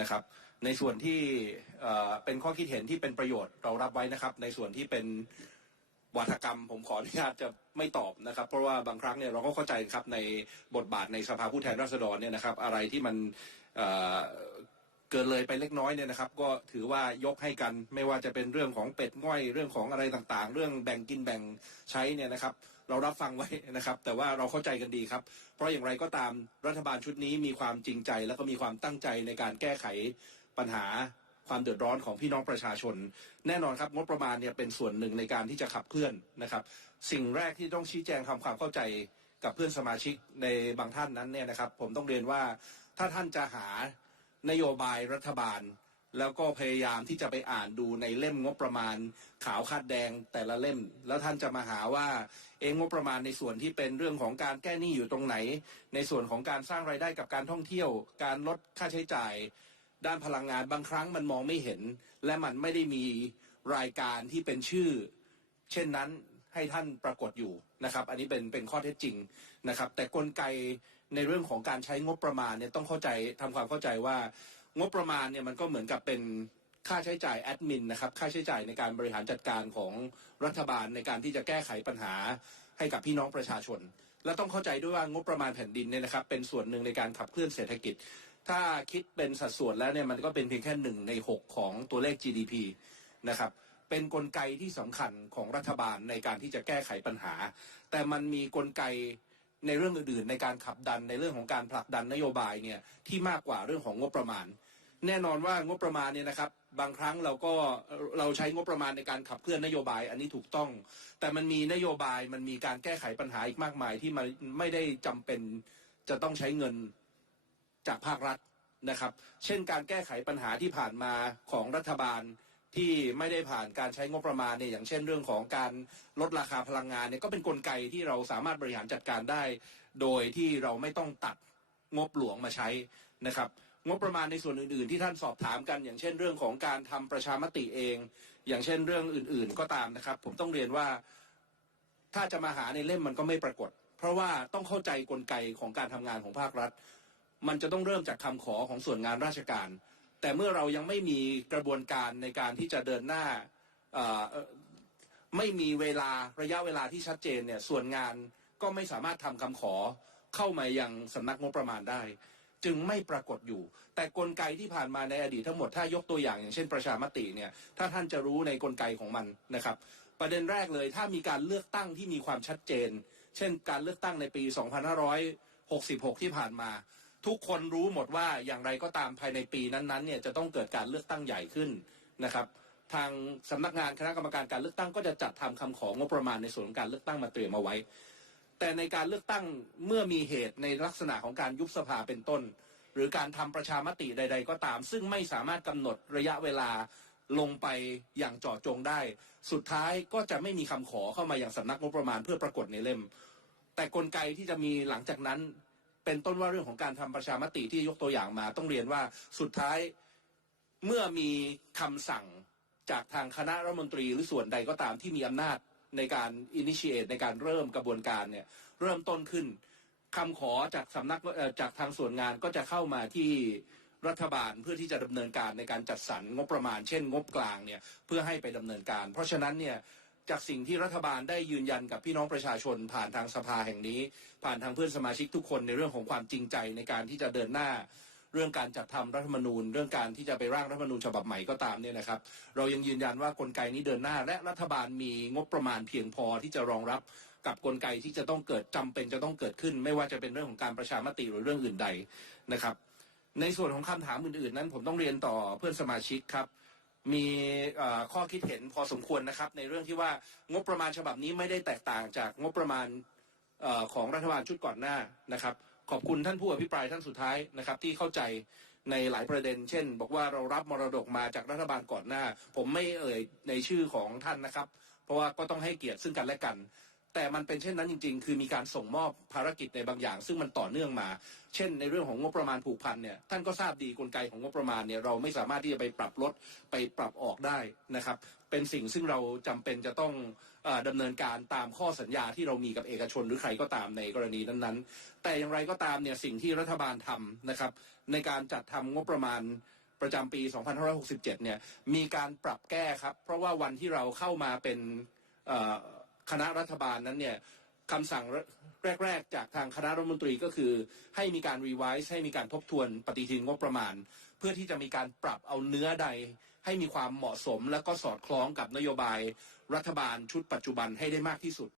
นะครับ ในส่วนที่เป็นข้อคิดเห็นที่เป็นประโยชน์เรารับไว้นะครับ ในส่วนที่เป็นวาทกรรม ผมขออนุญาตจะไม่ตอบนะครับ เพราะว่าบางครั้งเนี่ยเราก็เข้าใจครับในบทบาทในสภาผู้แทนราษฎรเนี่ยนะครับ อะไรที่มัน เกินเลยไปเล็กน้อยเนี่ยนะครับ ก็ถือว่ายกให้กันไม่ว่าจะเป็นเรื่องของเป็ดง่อยเรื่องของอะไรต่างๆ เรื่องแบ่งกินแบ่งใช้เนี่ยนะครับ เรารับฟังไว้นะครับ แต่ว่าเราเข้าใจกันดีครับ เพราะอย่างไรก็ตามรัฐบาลชุดนี้มีความจริงใจ แล้วก็มีความตั้งใจในการแก้ไขปัญหาความเดือดร้อนของพี่น้องประชาชน แน่นอนครับงบประมาณเนี่ยเป็นส่วนหนึ่งในการที่จะขับเคลื่อนนะครับ สิ่งแรกที่ต้องชี้แจงทำความเข้าใจกับเพื่อนสมาชิกในบางท่านนั้นเนี่ยนะครับ ผมต้องเรียนว่าถ้าท่านจะหา นโยบายรัฐบาล แล้วก็พยายามที่จะไปอ่านดูในเล่มงบประมาณขาวคาดแดงแต่ละเล่ม แล้วท่านจะมาหาว่าเองงบประมาณในส่วนที่เป็นเรื่องของการแก้หนี้อยู่ตรงไหน ในส่วนของการสร้างรายได้กับการท่องเที่ยว การลดค่าใช้จ่าย ด้านพลังงานบางครั้งมันมองไม่เห็น และมันไม่ได้มีรายการที่เป็นชื่อ เช่นนั้น ให้ท่านปรากฏอยู่นะครับ อันนี้เป็นเป็นข้อเท็จจริงนะครับ แต่กลไกในเรื่องของการใช้งบประมาณเนี่ยต้องเข้าใจทำความเข้าใจว่างบประมาณเนี่ยมันก็เหมือนกับเป็นค่าใช้จ่ายแอดมินนะครับค่าใช้จ่ายในการบริหารจัดการของรัฐบาลในการที่จะแก้ไขปัญหาให้กับพี่น้องประชาชน และต้องเข้าใจด้วยว่างบประมาณแผ่นดินเนี่ยนะครับ เป็นส่วนหนึ่งในการขับเคลื่อนเศรษฐกิจ ถ้าคิดเป็นสัดส่วนแล้วเนี่ยมันก็เป็นเพียงแค่หนึ่งในหกของตัวเลข GDP นะครับ เป็นนกลไกที่สำคัญของรัฐบาลในการที่จะแก้ไขปัญหา แต่มันมีกลไกในเรื่องอื่นๆ ในการขับดันในเรื่องของการผลักดันนโยบายเนี่ยที่มากกว่าเรื่องของงบประมาณ แน่นอนว่างบประมาณเนี่ยนะครับบางครั้งเราก็เราใช้งบประมาณในการขับเคลื่อนนโยบายอันนี้ถูกต้อง แต่มันมีนโยบายมันมีการแก้ไขปัญหาอีกมากมายที่มันไม่ได้จำเป็นจะต้องใช้เงินจากภาครัฐนะครับ เช่นการแก้ไขปัญหาที่ผ่านมาของรัฐบาล ที่ไม่ได้ผ่านการใช้งบประมาณเนี่ยอย่างเช่นเรื่องของการลดราคาพลังงานเนี่ยก็เป็นนกลไกที่เราสามารถบริหารจัดการได้ โดยที่เราไม่ต้องตัดงบหลวงมาใช้นะครับงบประมาณในส่วนอื่น ๆ ที่ท่านสอบถามกัน อย่างเช่นเรื่องของการทำประชามติเอง อย่างเช่นเรื่องอื่น ๆ ก็ตามนะครับ ผมต้องเรียนว่าถ้าจะมาหาในเล่มมันก็ไม่ปรากฏ เพราะว่าต้องเข้าใจกลไกของการทำงานของภาครัฐ มันจะต้องเริ่มจากคำขอของส่วนงานราชการ แต่เมื่อเรายังไม่มีกระบวนการในการที่จะเดินหน้าไม่มีเวลาระยะเวลาที่ชัดเจนเนี่ยส่วนงานก็ไม่สามารถทำคำขอเข้ามายังสำนักงบประมาณได้ จึงไม่ปรากฏอยู่ แต่กลไกที่ผ่านมาในอดีตทั้งหมดถ้ายกตัวอย่างอย่างเช่นประชามติเนี่ยถ้าท่านจะรู้ในกลไกของมันนะครับ ประเด็นแรกเลยถ้ามีการเลือกตั้งที่มีความชัดเจน เช่น การเลือกตั้งในปี 2566 ที่ผ่านมา ทุกคนรู้หมดว่าอย่างไรก็ตามภายในปีนั้นๆเนี่ยจะต้องเกิดการเลือกตั้งใหญ่ขึ้นนะครับทางสำนักงานคณะกรรมการการเลือกตั้งก็จะจัดทำคำของงบประมาณในส่วนของการเลือกตั้งมาเตรียมเอาไว้ แต่ในการเลือกตั้งเมื่อมีเหตุในลักษณะของการยุบสภาเป็นต้น หรือการทำประชามติใด ๆ ก็ตาม ซึ่งไม่สามารถกำหนดระยะเวลาลงไปอย่างเจาะจงได้ สุดท้ายก็จะไม่มีคำขอเข้ามาอย่างสำนักงบประมาณเพื่อปรากฏในเล่ม แต่กลไกที่จะมีหลังจากนั้น เป็นต้นว่าเรื่องของการทำประชามติที่ยกตัวอย่างมา ต้องเรียนว่าสุดท้ายเมื่อมีคำสั่งจากทางคณะรัฐมนตรีหรือส่วนใดก็ตามที่มีอำนาจในการ initiate ในการเริ่มกระบวนการเนี่ยเริ่มต้นขึ้นคำขอจากสำนักจากทางส่วนงานก็จะเข้ามาที่รัฐบาลเพื่อที่จะดำเนินการในการจัดสรรงบประมาณ เช่น งบกลางเนี่ยเพื่อให้ไปดำเนินการ เพราะฉะนั้นเนี่ย จากสิ่งที่รัฐบาลได้ยืนยันกับพี่น้องประชาชนผ่านทางสภาแห่งนี้ ผ่านทางเพื่อนสมาชิกทุกคนในเรื่องของความจริงใจในการที่จะเดินหน้า เรื่องการจัดทำรัฐธรรมนูญ เรื่องการที่จะไปร่างรัฐธรรมนูญฉบับใหม่ก็ตามเนี่ยนะครับ เรายังยืนยันว่ากลไกนี้เดินหน้า และรัฐบาลมีงบประมาณเพียงพอที่จะรองรับกับกลไกที่จะต้องเกิดจำเป็นจะต้องเกิดขึ้น ไม่ว่าจะเป็นเรื่องของการประชามติหรือเรื่องอื่นใดนะครับ ในส่วนของคำถามอื่นๆ นั้น ผมต้องเรียนต่อเพื่อนสมาชิกครับ มีข้อคิดเห็นพอสมควรนะครับ ในเรื่องที่ว่างบประมาณฉบับนี้ไม่ได้แตกต่างจากงบประมาณอของรัฐบาลชุดก่อนหน้านะครับ ขอบคุณท่านผู้อภิปรายท่านสุดท้ายนะครับ ที่เข้าใจในหลายประเด็น เช่น บอกว่าเรารับมรดกมาจากรัฐบาลก่อนหน้า ผมไม่เอ่ยในชื่อของท่านนะครับ เพราะว่าก็ต้องให้เกียรติซึ่งกันและกัน แต่มันเป็นเช่นนั้นจริง ๆ คือมีการส่งมอบภารกิจในบางอย่าง ซึ่งมันต่อเนื่องมา เช่น ในเรื่องของงบประมาณผูกพันเนี่ยท่านก็ทราบดีกลไกของงบประมาณเนี่ยเราไม่สามารถที่จะไปปรับลดไปปรับออกได้นะครับ เป็นสิ่งซึ่งเราจำเป็นจะต้องออดำเนินการตามข้อสัญญาที่เรามีกับเอกชนหรือใครก็ตามในกรณีนั้นๆ แต่อย่างไรก็ตามเนี่ยสิ่งที่รัฐบาลทำนะครับ ในการจัดทำงบประมาณประจำปี 2567 เนี่ย มีการปรับแก้ครับ เพราะว่าวันที่เราเข้ามาเป็น คณะรัฐบาลนั้นเนี่ยคำสั่งแรก ๆ จากทางคณะรัฐมนตรีก็คือ ให้มีการรีไวซ์ให้มีการทบทวนปฏิทินงบประมาณ เพื่อที่จะมีการปรับเอาเนื้อใด ให้มีความเหมาะสม และก็สอดคล้องกับนโยบายรัฐบาลชุดปัจจุบันให้ได้มากที่สุด